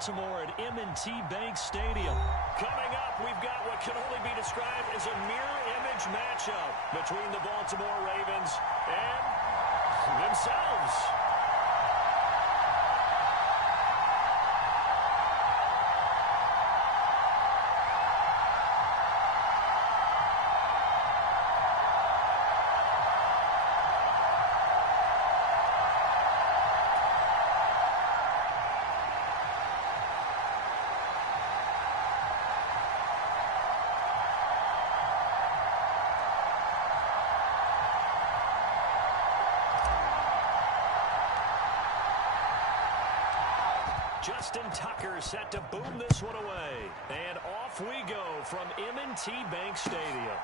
Baltimore at M&T Bank Stadium. Coming up, we've got what can only be described as a mirror image matchup between the Baltimore Ravens and themselves. Justin Tucker set to boom this one away. And off we go from M&T Bank Stadium.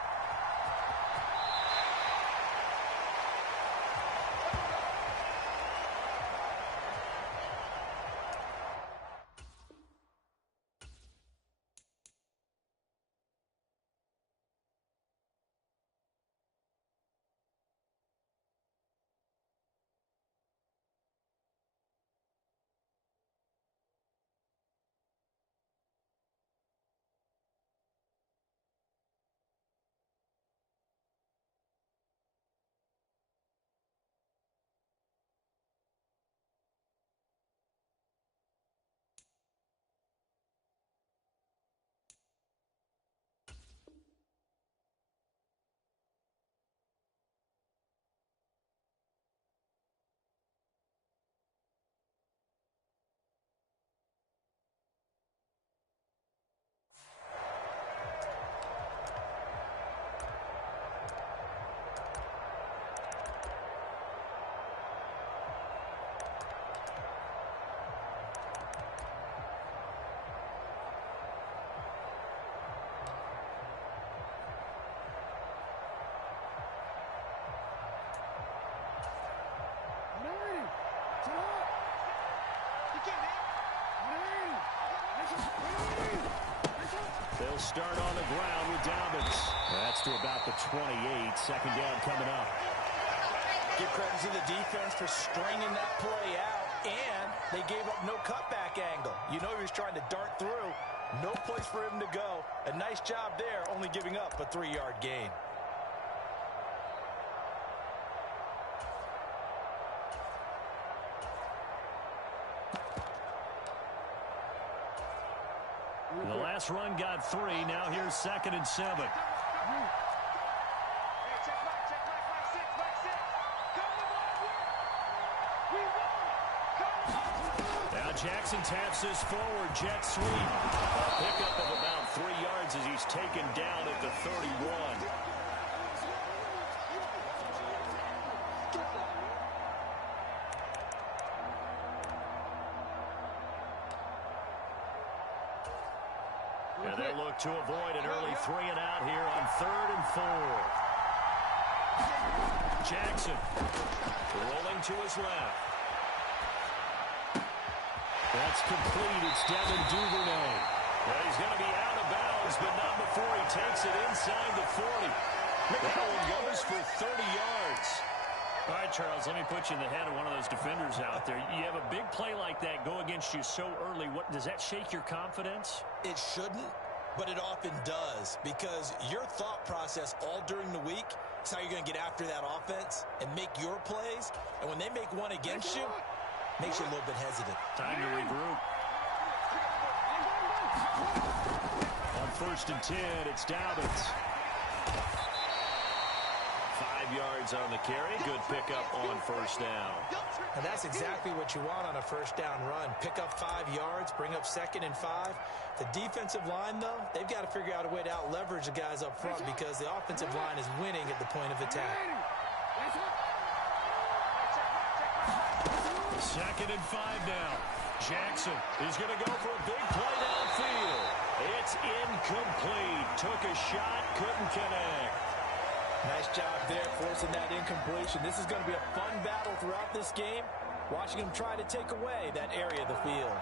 They'll start on the ground with Dobbins. That's to about the 28. Second down coming up. Give credit to the defense for stringing that play out, and they gave up no cutback angle. You know he was trying to dart through. No place for him to go. A nice job there, only giving up a 3-yard gain. The last run got 3. Now here's 2nd and 7. Now Jackson taps this forward jet sweep. A pickup of about 3 yards as he's taken down at the 31. And they'll look to avoid an early 3-and-out here on 3rd and 4. Jackson rolling to his left. That's complete. It's Devin Duvernay. Well, he's going to be out of bounds, but not before he takes it inside the 40. That one goes for 30 yards. All right, Charles, let me put you in the head of one of those defenders out there. You have a big play like that go against you so early. What does that shake your confidence? It shouldn't, but it often does, because your thought process all during the week is how you're going to get after that offense and make your plays. And when they make one against you, makes you a little bit hesitant. Time to regroup. On 1st and 10, it's Dobbins. 5 yards on the carry. Good pickup on 1st down. And that's exactly what you want on a 1st down run. Pick up 5 yards, bring up 2nd and 5. The defensive line, though, they've got to figure out a way to out-leverage the guys up front because the offensive line is winning at the point of attack. 2nd and 5 now. Jackson is going to go for a big play downfield. It's incomplete. Took a shot, couldn't connect. Nice job there forcing that incompletion. This is going to be a fun battle throughout this game. Watching him try to take away that area of the field.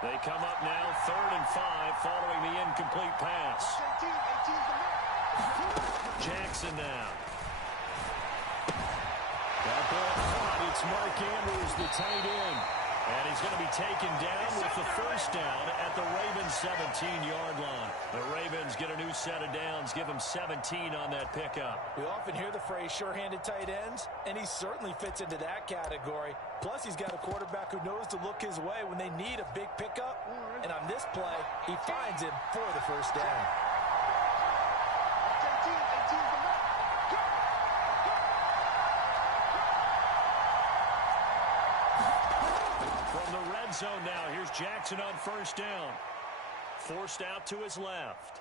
They come up now 3rd and 5 following the incomplete pass. Jackson now. That ball caught. It's Mark Andrews, the tight end. And he's going to be taken down with the first down at the Ravens' 17-yard line. The Ravens get a new set of downs, give them 17 on that pickup. We often hear the phrase sure-handed tight ends, and he certainly fits into that category. Plus, he's got a quarterback who knows to look his way when they need a big pickup. And on this play, he finds him for the first down. From the red zone now, here's Jackson on first down. Forced out to his left.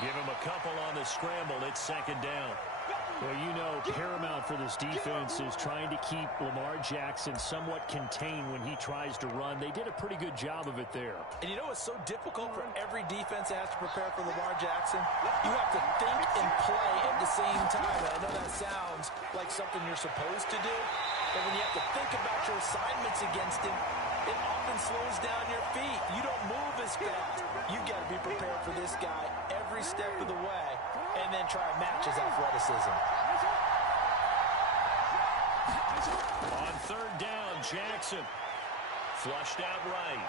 Give him a couple on the scramble. It's second down. Well, you know, paramount for this defense is trying to keep Lamar Jackson somewhat contained when he tries to run. They did a pretty good job of it there. And you know it's so difficult for every defense that has to prepare for Lamar Jackson? You have to think and play at the same time. And I know that sounds like something you're supposed to do, but when you have to think about your assignments against him, it often slows down your feet. You don't move as fast. You got to be prepared for this guy every step of the way and then try and match his athleticism. On third down, Jackson flushed out right.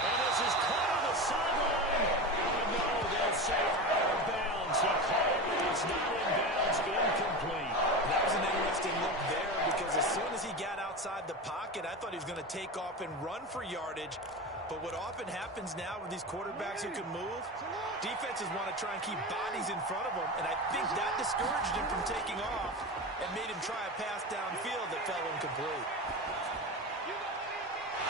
And this is caught on the sideline. Oh, no, they'll say out of bounds. He caught it, but it's not in bounds. Incomplete. That was an interesting look there because as soon as he got outside the pocket, I thought he was going to take off and run for yardage. But what often happens now with these quarterbacks who can move, defenses want to try and keep bodies in front of them, and I think that discouraged him from taking off and made him try a pass downfield that fell incomplete.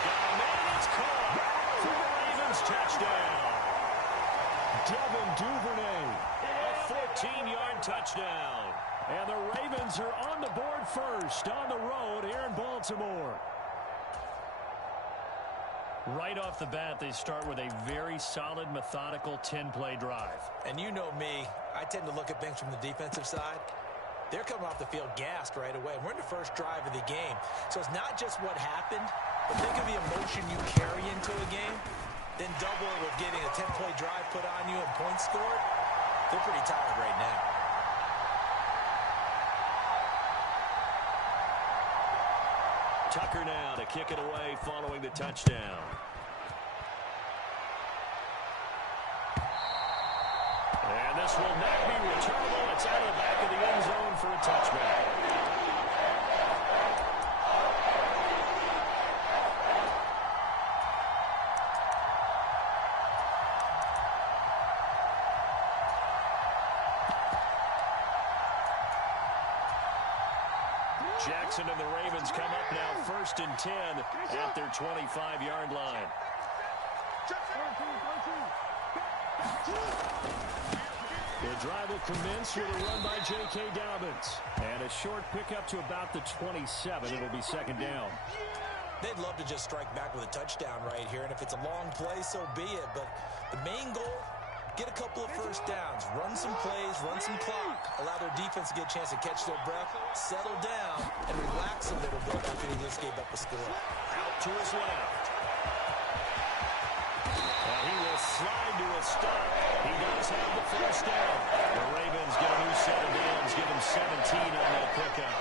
And it's caught for the Ravens touchdown. Devin Duvernay. A 14-yard touchdown. And the Ravens are on the board first on the road here in Baltimore. Right off the bat, they start with a very solid, methodical 10-play drive. And you know me, I tend to look at things from the defensive side. They're coming off the field gassed right away. We're in the first drive of the game. So it's not just what happened, but think of the emotion you carry into a game. Then double it with getting a 10-play drive put on you and points scored. They're pretty tired right now. Tucker now to kick it away following the touchdown. And this will not be returnable. It's out of the back of the end zone for a touchback. Jackson and the Ravens come up now first and 10 at their 25-yard line. The drive will commence with a run by J.K. Dobbins. And a short pickup to about the 27. It'll be second down. They'd love to just strike back with a touchdown right here, and if it's a long play, so be it. But the main goal, get a couple of first downs, run some plays, run some clock, allow their defense to get a chance to catch their breath, settle down, and relax a little bit after they just gave up a score. Out to his left. He will slide to a stop. He does have the first down. The Ravens get a new set of downs, give him 17 on that pickup.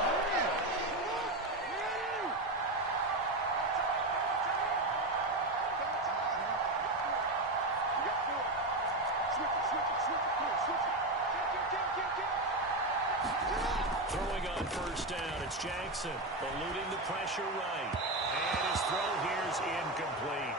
Throwing on first down, it's Jackson, eluding the pressure right. And his throw here is incomplete.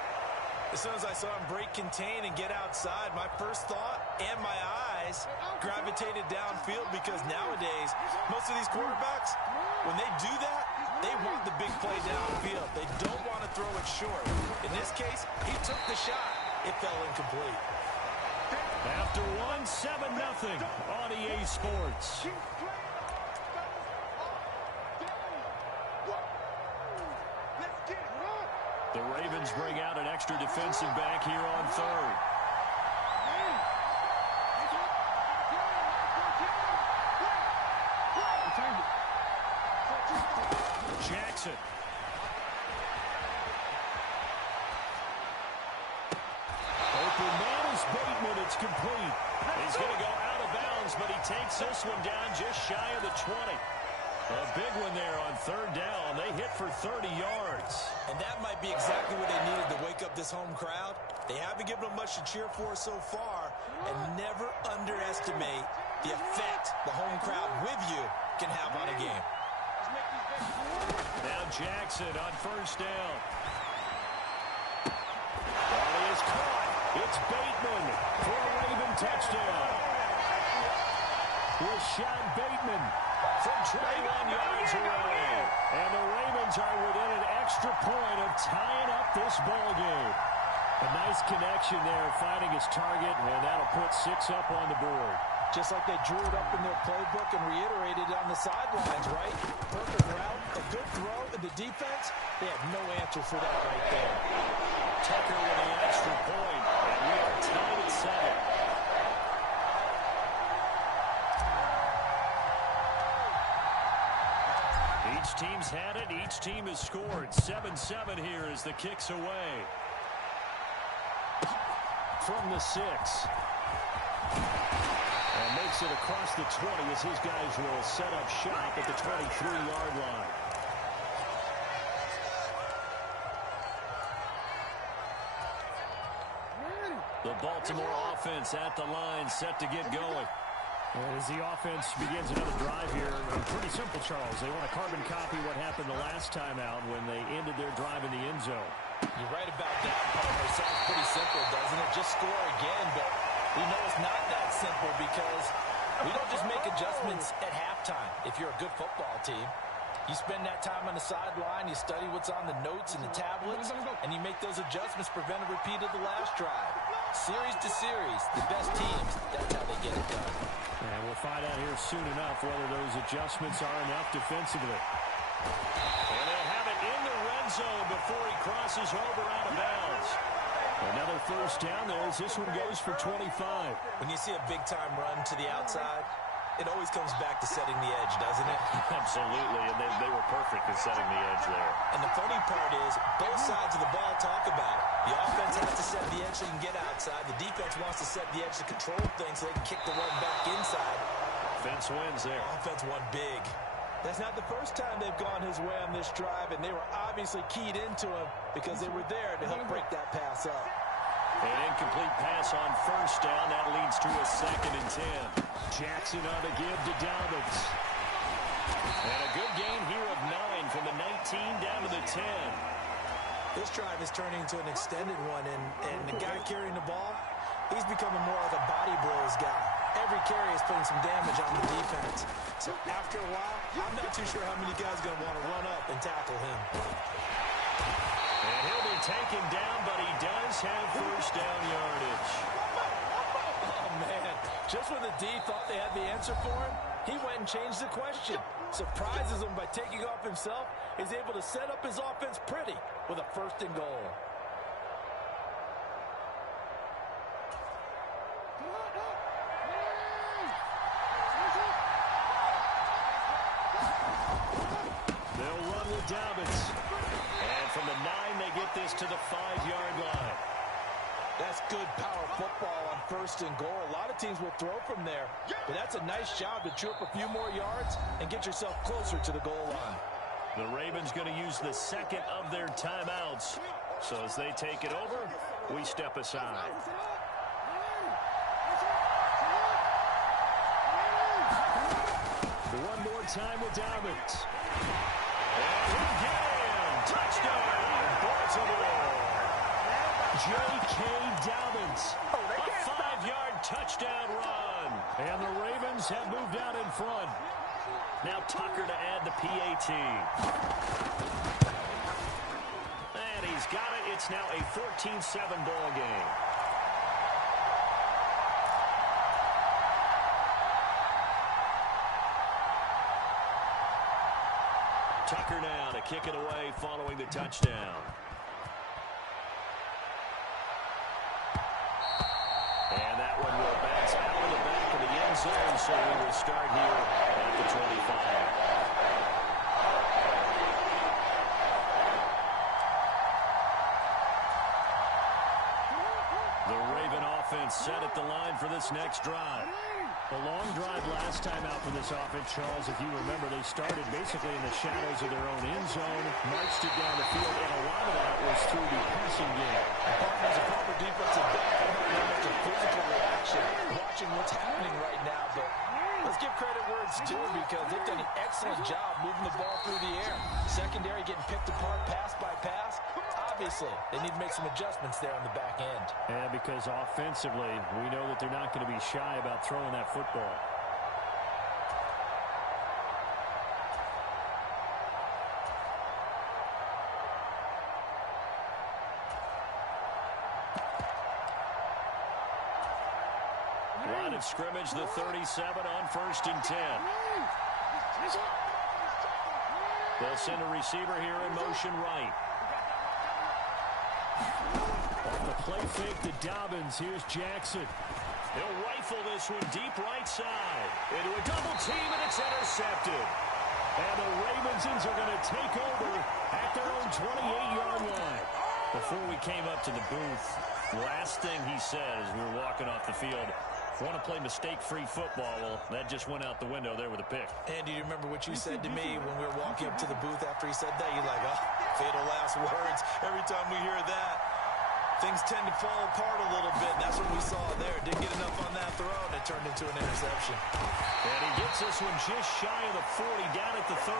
As soon as I saw him break contain and get outside, my first thought and my eyes gravitated downfield because nowadays, most of these quarterbacks, when they do that, they want the big play downfield. They don't want to throw it short. In this case, he took the shot. It fell incomplete. After 7-0 on EA Sports. The Ravens bring out an extra defensive back here on third. Jackson. Open man is Bateman. It's complete. He's knocks this one down just shy of the 20. A big one there on third down. They hit for 30 yards. And that might be exactly what they needed to wake up this home crowd. They haven't given them much to cheer for so far. And never underestimate the effect the home crowd with you can have on a game. Now Jackson on first down. Ball is caught. It's Bateman for a Raven touchdown. Rashad Bateman from 21 yards away. And the Ravens are within an extra point of tying up this ball game. A nice connection there, finding his target, and that'll put 6 up on the board. Just like they drew it up in their playbook and reiterated it on the sidelines, right? Perfect route, a good throw, and the defense, they have no answer for that right there. Tucker with the extra point, and we are tied at 7. Each team's had it. Each team has scored. 7-7 here as the kick's away. From the 6. And makes it across the 20 as his guys will set up shop at the 23-yard line. The Baltimore offense at the line, set to get going. As the offense begins another drive here, pretty simple, Charles. They want to carbon copy what happened the last time out when they ended their drive in the end zone. You're right about that, partner. Sounds pretty simple, doesn't it? Just score again, but we know it's not that simple because we don't just make adjustments at halftime if you're a good football team. You spend that time on the sideline, you study what's on the notes and the tablets, and you make those adjustments, prevent a repeat of the last drive. Series to series, the best teams, that's how they get it done. And we'll find out here soon enough whether those adjustments are enough defensively. And they'll have it in the red zone before he crosses over out of bounds. Another first down there as this one goes for 25. When you see a big-time run to the outside, it always comes back to setting the edge, doesn't it? Absolutely, and they were perfect in setting the edge there. And the funny part is, both sides of the ball talk about it. The offense has to set the edge so you can get outside. The defense wants to set the edge to control things so they can kick the run back inside. Offense wins there. Offense won big. That's not the first time they've gone his way on this drive, and they were obviously keyed into him because they were there to help break that pass up. An incomplete pass on first down. That leads to a 2nd and 10. Jackson on the give to Dobbins. And a good gain here of 9 from the 19 down to the 10. This drive is turning into an extended one, and the guy carrying the ball, he's becoming more like a body blows guy. Every carry is putting some damage on the defense. So after a while, I'm not too sure how many guys are going to want to run up and tackle him. And he'll be taken down, but he does have first down yardage. Oh, man. Just when the D thought they had the answer for him, he went and changed the question. Surprises him by taking off himself. He's able to set up his offense pretty with a 1st and goal. They'll run with Dobbins. And from the 9, they get this to the 5-yard line. That's good power football on 1st and goal. A lot of teams will throw from there, but that's a nice job to chew up a few more yards and get yourself closer to the goal line. The Ravens going to use the 2nd of their timeouts. So as they take it over, we step aside. One more time with Dobbins. And again, touchdown, Baltimore. J.K. Dobbins, a 5-yard touchdown run. And the Ravens have moved out in front. Now Tucker to add the PAT. And he's got it. It's now a 14-7 ball game. Tucker now to kick it away following the touchdown. And that one will bounce out of the back of the end zone, so we will start here at the 25. The Raven offense set at the line for this next drive. A long drive last time out for this offense, Charles. If you remember, they started basically in the shadows of their own end zone, marched it down the field, and a lot of that was through the passing game. As a former defensive back, I'm not that much a physical reaction watching what's happening right now, but let's give credit where it's due because they've done an excellent job moving the ball through the air. Secondary getting picked apart pass by pass. Obviously, they need to make some adjustments there on the back end. Yeah, because offensively, we know that they're not going to be shy about throwing that football. Line of scrimmage, the 37 on 1st and 10. They'll send a receiver here in motion right. Off the play fake to Dobbins. Here's Jackson. He'll rifle this one deep right side. Into a double team, and it's intercepted. And the Ravensons are going to take over at their own 28-yard line. Before we came up to the booth, last thing he said as we were walking off the field, want to play mistake-free football. Well, that just went out the window there with a pick. And do you remember what you said to me when we were walking up to the booth after he said that? You're like, oh, fatal last words. Every time we hear that, things tend to fall apart a little bit. That's what we saw there. Didn't get enough on that throw, and it turned into an interception. And he gets this one just shy of the 40, down at the 39.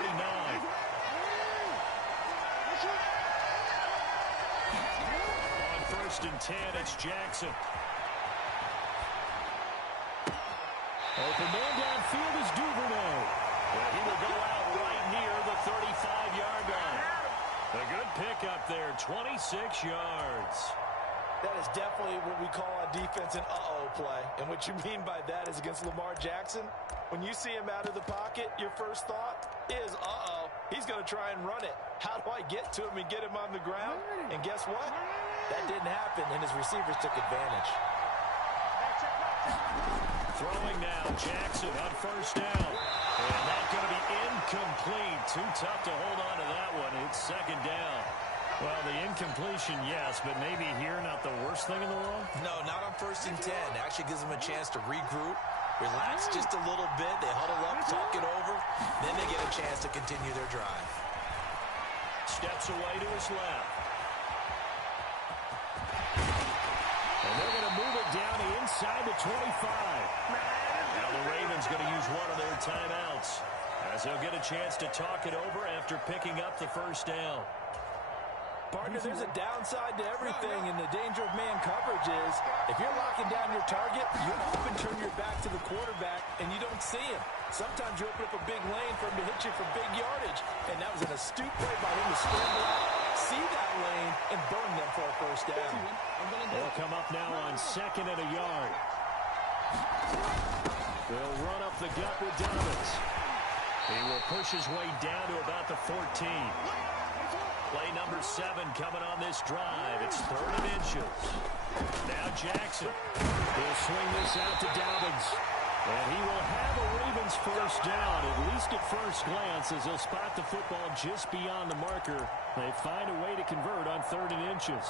On 1st and 10, it's Jackson. Open man downfield is Duvernay. Well, he will go out right near the 35-yard line. A good pickup there, 26 yards. That is definitely what we call on defense an uh-oh play. And what you mean by that is against Lamar Jackson, when you see him out of the pocket, your first thought is, uh-oh, he's going to try and run it. How do I get to him and get him on the ground? And guess what? That didn't happen, and his receivers took advantage. Throwing now, Jackson on 1st down. And that's going to be incomplete. Too tough to hold on to that one. It's 2nd down. Well, the incompletion, yes, but maybe here not the worst thing in the world? No, not on 1st and 10. Actually gives them a chance to regroup, relax just a little bit. They huddle up, talk it over. Then they get a chance to continue their drive. Steps away to his left. And they're going to move it down inside the 25. Now the Ravens going to use one of their timeouts as they'll get a chance to talk it over after picking up the 1st down. Partner, there's a downside to everything, and the danger of man coverage is if you're locking down your target, you often turn your back to the quarterback, and you don't see him. Sometimes you open up a big lane for him to hit you for big yardage, and that was an astute play by him to scramble out, see that lane, and burn them for a 1st down. They'll come up now on 2nd and a yard. They'll run up the gut with Dobbins. He will push his way down to about the 14. Play number 7 coming on this drive. It's 3rd and inches. Now Jackson. He'll swing this out to Dobbins. And he will have a Ravens 1st down, at least at first glance, as he'll spot the football just beyond the marker. They find a way to convert on 3rd and inches.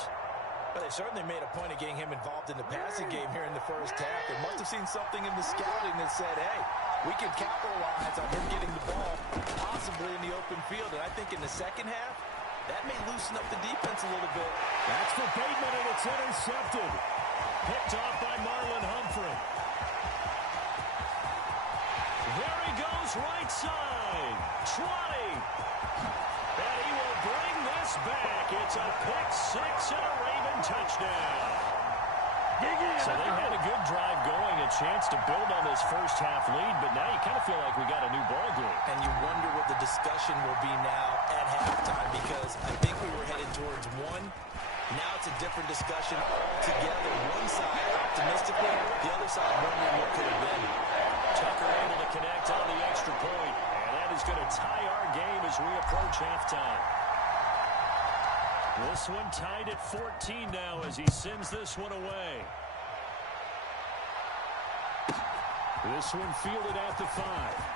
But they certainly made a point of getting him involved in the passing game here in the 1st half. They must have seen something in the scouting that said, hey, we can capitalize on him getting the ball, possibly in the open field. And I think in the 2nd half, that may loosen up the defense a little bit. That's for Bateman, and it's intercepted. Picked off by Marlon Humphrey. There he goes, right side. 20. And he will bring this back. It's a pick-6 and a Raven touchdown. So they had a good drive going, a chance to build on this 1st half lead, but now you kind of feel like we got a new ball game. And you wonder what the discussion will be now at halftime, because I think we were headed towards one. Now it's a different discussion altogether. One side optimistically, the other side wondering what could have been. Tucker able to connect on the extra point, and that is going to tie our game as we approach halftime. This one tied at 14 now as he sends this one away. This one fielded at the 5.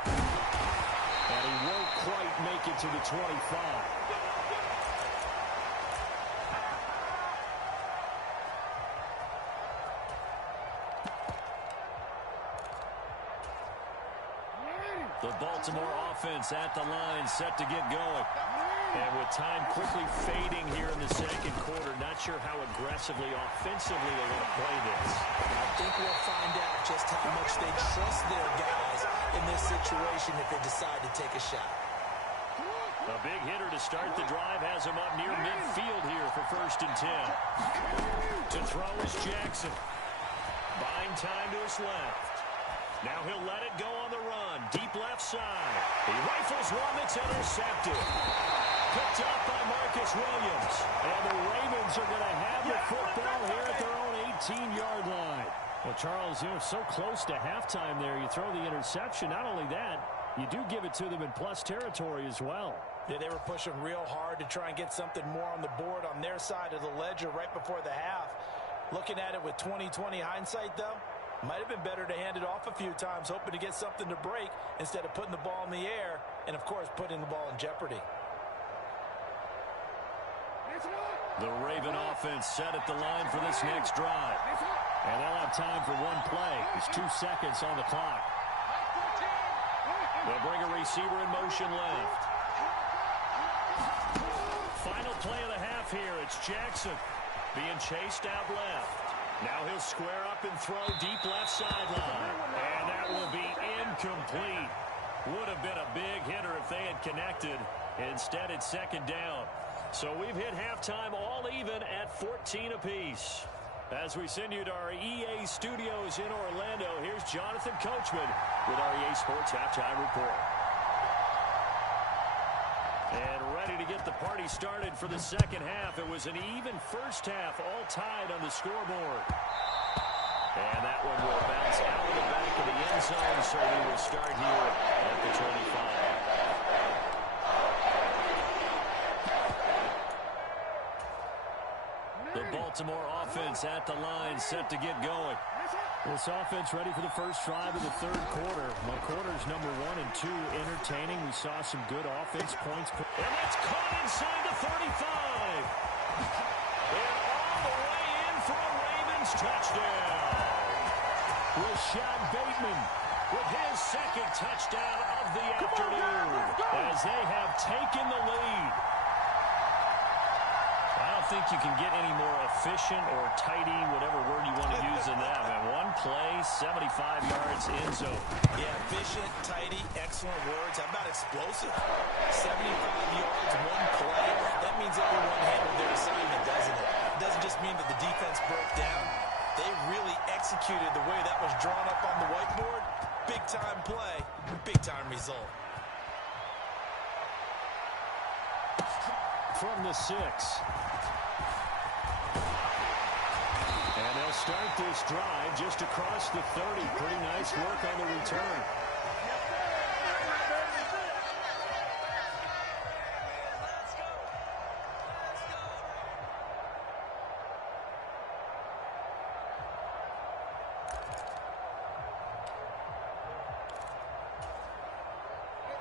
And he won't quite make it to the 25. The Baltimore offense at the line, set to get going. And with time quickly fading here in the second quarter, not sure how aggressively, offensively they want to play this. I think we'll find out just how much they trust their guys in this situation if they decide to take a shot. A big hitter to start the drive has him up near midfield here for 1st and 10. To throw is Jackson. Buying time to his left. Now he'll let it go on the run. Deep left side. He rifles one that's intercepted. Picked up by Marcus Williams. And the Ravens are going to have the football here at their own 18-yard line. Well, Charles, you're so close to halftime there. You throw the interception. Not only that, you do give it to them in plus territory as well. Yeah, they were pushing real hard to try and get something more on the board on their side of the ledger right before the half. Looking at it with 20/20 hindsight, though, might have been better to hand it off a few times, hoping to get something to break instead of putting the ball in the air and, of course, putting the ball in jeopardy. The Raven offense set at the line for this next drive. And they'll have time for one play. There's 2 seconds on the clock. They'll bring a receiver in motion left. Final play of the half here. It's Jackson being chased out left. Now he'll square up and throw deep left sideline. And that will be incomplete. Would have been a big hitter if they had connected. Instead, it's 2nd down. So we've hit halftime all even at 14 apiece. As we send you to our EA studios in Orlando, here's Jonathan Coachman with our EA Sports Halftime Report. And ready to get the party started for the second half. It was an even first half, all tied on the scoreboard. And that one will bounce out of the back of the end zone, so we will start here at the 25. The Baltimore offense at the line, set to get going. This offense ready for the first drive of the third quarter. Well, quarters number 1 and 2 entertaining. We saw some good offense points. And that's caught inside the 35. And all the way in for a Ravens touchdown. Rashad Bateman with his 2nd touchdown of the afternoon as they have taken the lead. I don't think you can get any more efficient or tidy, whatever word you want to use in that. And one play, 75 yards in zone. Yeah, efficient, tidy, excellent words. How about explosive? 75 yards, one play. That means everyone handled their assignment, doesn't it? It doesn't just mean that the defense broke down. They really executed the way that was drawn up on the whiteboard. Big-time play, big-time result. From the 6. And they'll start this drive just across the 30. Pretty nice work on the return.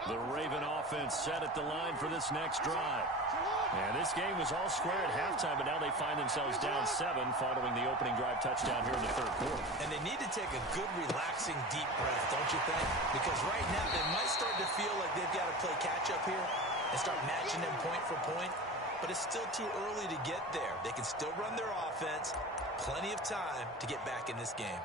The Raven offense set at the line for this next drive. And this game was all square at halftime, but now they find themselves down 7 following the opening drive touchdown here in the third quarter. And they need to take a good, relaxing, deep breath, don't you think? Because right now they might start to feel like they've got to play catch-up here and start matching them point for point. But it's still too early to get there. They can still run their offense. Plenty of time to get back in this game.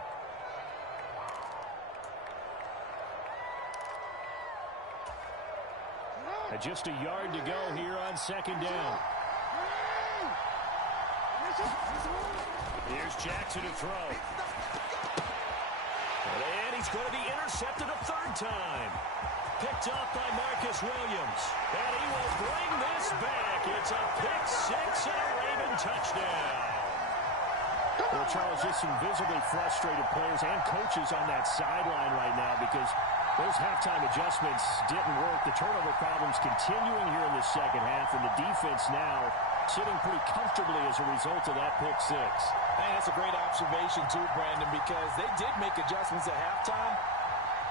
Just a yard to go here on 2nd down. Here's Jackson to throw. And he's going to be intercepted a 3rd time. Picked up by Marcus Williams. And he will bring this back. It's a pick 6 and a Raven touchdown. Well, Charles, just some visibly frustrated players and coaches on that sideline right now because those halftime adjustments didn't work. The turnover problems continuing here in the second half, and the defense now sitting pretty comfortably as a result of that pick 6. I think that's a great observation too, Brandon, because they did make adjustments at halftime.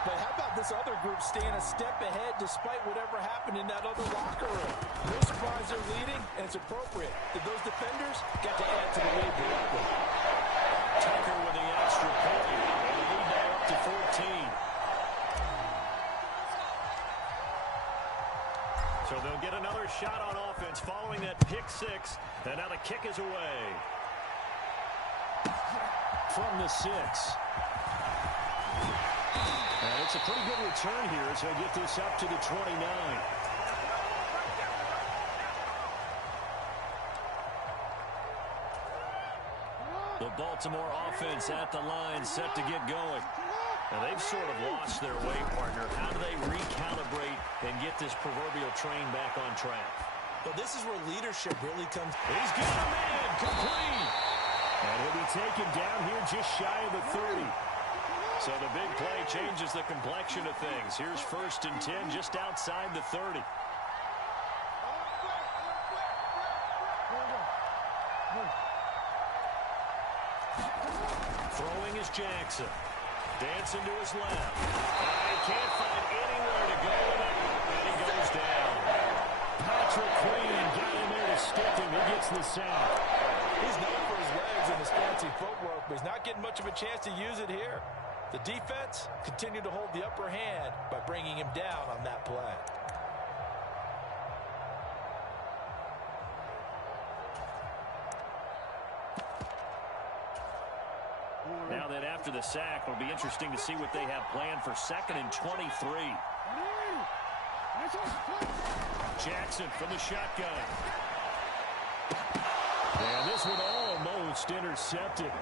But how about this other group staying a step ahead despite whatever happened in that other locker room? No surprise they're leading, and it's appropriate that those defenders got to add to the lead directly. Tucker with the extra point. And the lead now up to 14. So they'll get another shot on offense following that pick six. And now the kick is away. From the 6. And it's a pretty good return here as they get this up to the 29. The Baltimore offense at the line set to get going. And they've sort of lost their way, partner. How do they recalibrate and get this proverbial train back on track? Well, this is where leadership really comes. He's got a man, complete. And he'll be taken down here just shy of the 30. So the big play changes the complexion of things. Here's 1st and 10 just outside the 30. Throwing is Jackson. Dancing to his left. He can't find anywhere to go with it, and he goes down. Patrick Queen got in there to stick him. He gets the sack. He's known for his legs and his fancy footwork, but he's not getting much of a chance to use it here. The defense continued to hold the upper hand by bringing him down on that play. Now that after the sack, it'll be interesting to see what they have planned for 2nd and 23. Jackson from the shotgun. And this one almost intercepted.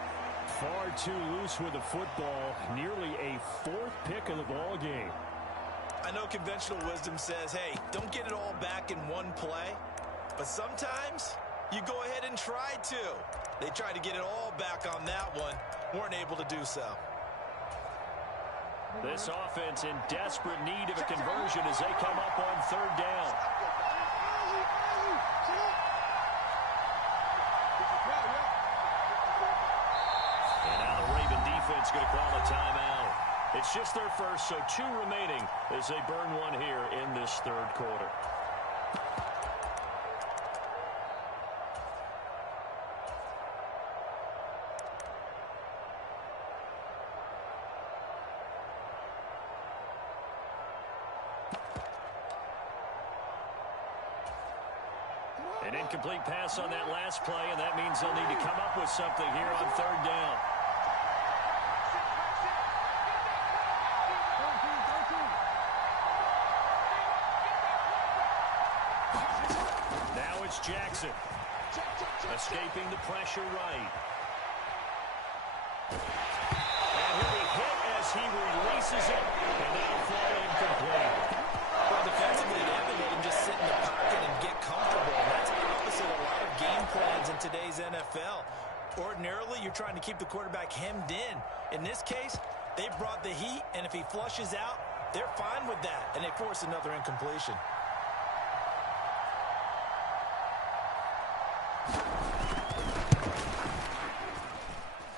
Far too loose with the football. Nearly a 4th pick of the ball game. I know conventional wisdom says, hey, don't get it all back in one play. But sometimes you go ahead and try to. They tried to get it all back on that one. Weren't able to do so. This offense in desperate need of a conversion as they come up on 3rd down. And now the Raven defense going to call a timeout. It's just their first, so 2 remaining as they burn one here in this 3rd quarter. An incomplete pass on that last play, and that means they'll need to come up with something here on 3rd down. Now it's Jackson. Escaping the pressure right. And he'll be hit as he releases it, and that'll fall incomplete. Well, defensively, they haven't let him just sit in the pocket and get comfortable. And that's opposite a lot of game plans in today's NFL. Ordinarily, you're trying to keep the quarterback hemmed in. In this case, they brought the heat, and if he flushes out, they're fine with that, and they force another incompletion.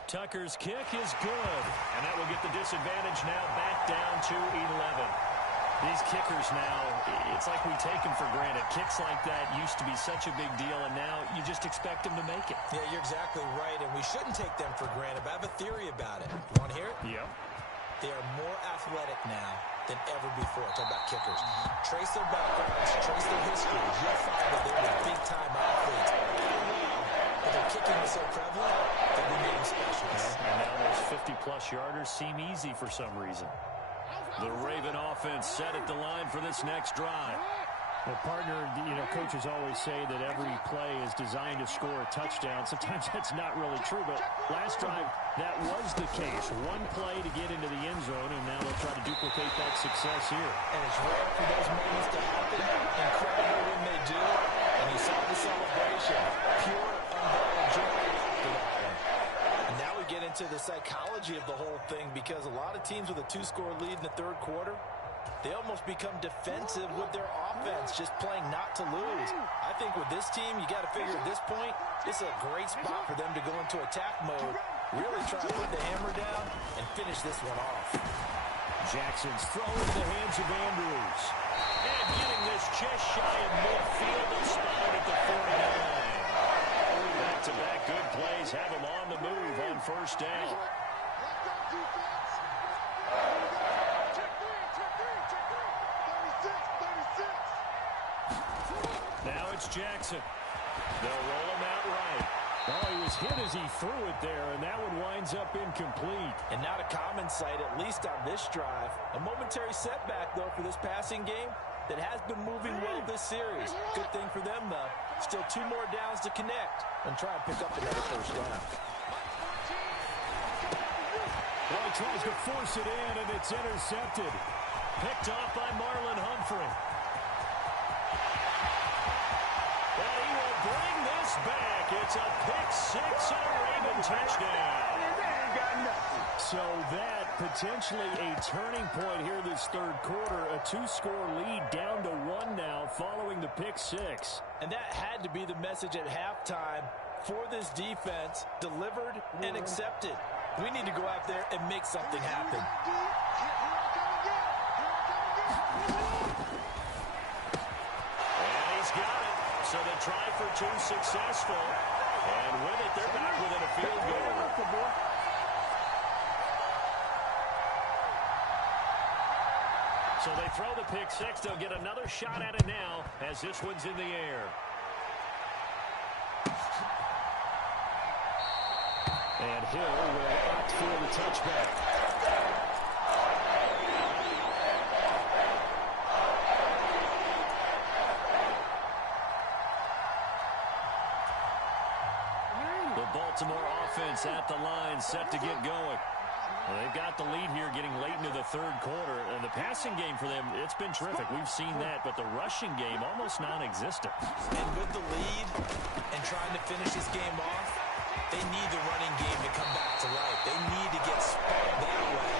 Tucker's kick is good, and that will get the disadvantage now back down to 11. These kickers now, it's like we take them for granted. Kicks like that used to be such a big deal, and now you just expect them to make it. Yeah, you're exactly right, and we shouldn't take them for granted. But I have a theory about it. You want to hear it? Yep. They are more athletic now than ever before. Talk about kickers. Trace their backgrounds, trace their histories. You'll find that they were big-time athletes. But their kicking was so prevalent that we made them specialists. And now those 50-plus yarders seem easy for some reason. The Raven offense set at the line for this next drive. Well, partner, coaches always say that every play is designed to score a touchdown. Sometimes that's not really true, but last drive, that was the case. One play to get into the end zone, and now they'll try to duplicate that success here. And it's rare for those moments to happen. Incredible when they do. And you saw the celebration. Pure, unbridled joy for that one. And now we get into the psychology of the whole thing, because a lot of teams with a 2-score lead in the 3rd quarter, they almost become defensive with their offense, just playing not to lose. I think with this team, you got to figure at this point, this is a great spot for them to go into attack mode, really try to put the hammer down and finish this one off. Jackson's throw into the hands of Andrews. And getting this just shy of midfield and spotted at the 49. Back-to-back good plays have him on the move on 1st down. it's Jackson. They'll roll him out right. Oh, he was hit as he threw it there, and that one winds up incomplete. And not a common sight, at least on this drive. A momentary setback, though, for this passing game that has been moving well this series. Good thing for them, though. Still 2 more downs to connect and try and pick up another first down. Well, he tries to force it in, and it's intercepted. Picked off by Marlon Humphrey. And he will bring this back. It's a pick-6 and a Raven touchdown. So that potentially a turning point here this third quarter. A 2-score lead down to 1 now following the pick-6. And that had to be the message at halftime for this defense. Delivered and accepted. We need to go out there and make something happen. And he's got it. So the try for 2 successful. And with it, they're back within a field goal. So they throw the pick-6. They'll get another shot at it now as this one's in the air. And Hill will opt for the touchback. The Baltimore offense at the line, set to get going. Well, they've got the lead here getting late into the third quarter. And the passing game for them, it's been terrific. We've seen that, but the rushing game almost non-existent. And with the lead and trying to finish this game off, they need the running game to come back to life. They need to get sparked that way,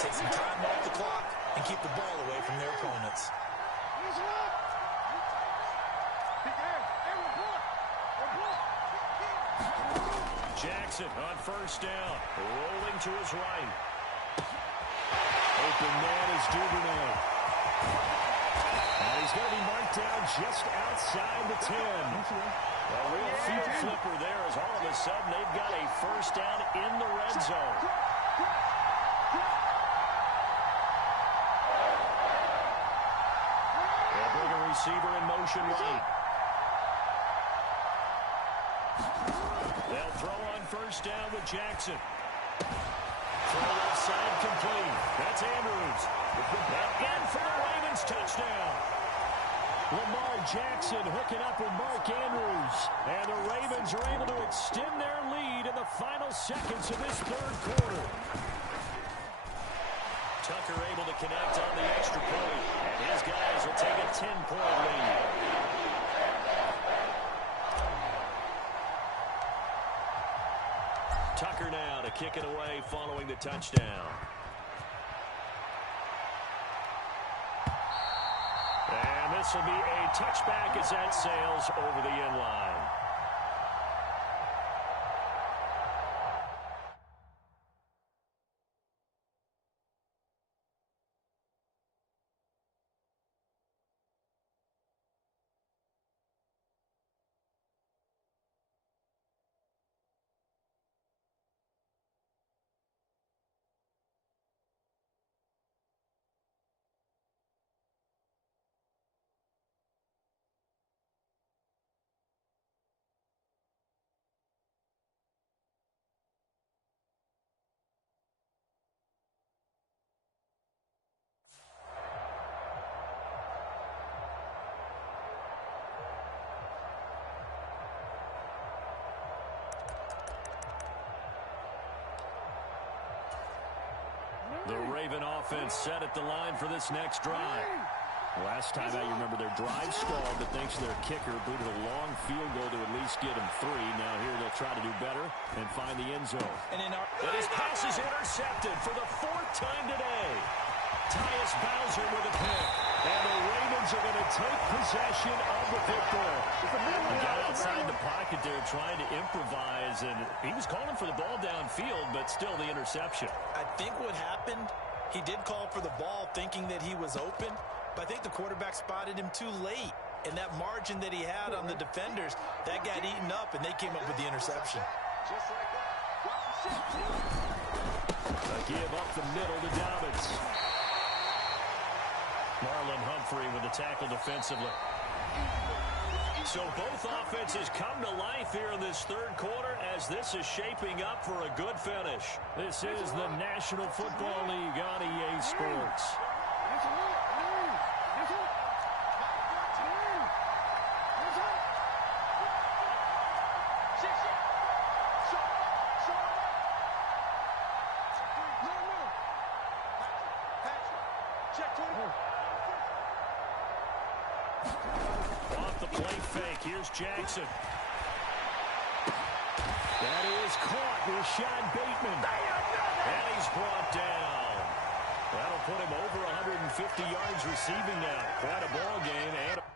take some time off the clock, and keep the ball away from their opponents. Jackson on first down, rolling to his right. Open man is Duvernay. And he's going to be marked down just outside the 10. A real field flipper there as all of a sudden they've got a first down in the red zone. They'll bring a receiver in motion right. They'll throw on first down with Jackson. Throw left side complete. That's Andrews. And for the Ravens touchdown. Lamar Jackson hooking up with Mark Andrews. And the Ravens are able to extend their lead in the final seconds of this third quarter. Tucker able to connect on the extra point. And his guys will take a 10-point lead. Tucker now to kick it away following the touchdown. And this will be a touchback as that sails over the end line. The Raven offense set at the line for this next drive. Last time out, you remember their drive stalled, but thanks to their kicker, booted a long field goal to at least get them 3. Now here they'll try to do better and find the end zone. And his pass is intercepted for the 4th time today. Tyus Bowser with a pick. And the Ravens are going to take possession of the football. He got outside the pocket there trying to improvise, and he was calling for the ball downfield, but still the interception. I think what happened, he did call for the ball thinking that he was open, but I think the quarterback spotted him too late. And that margin that he had on the defenders, that got eaten up, and they came up with the interception. A give up the middle to Dobbins. Marlon Humphrey with the tackle defensively. So both offenses come to life here in this third quarter as this is shaping up for a good finish. This is the National Football League on EA Sports. Off the play fake, here's Jackson. That is caught. Rashad Bateman. And he's brought down. That'll put him over 150 yards receiving now. Quite a ball game. And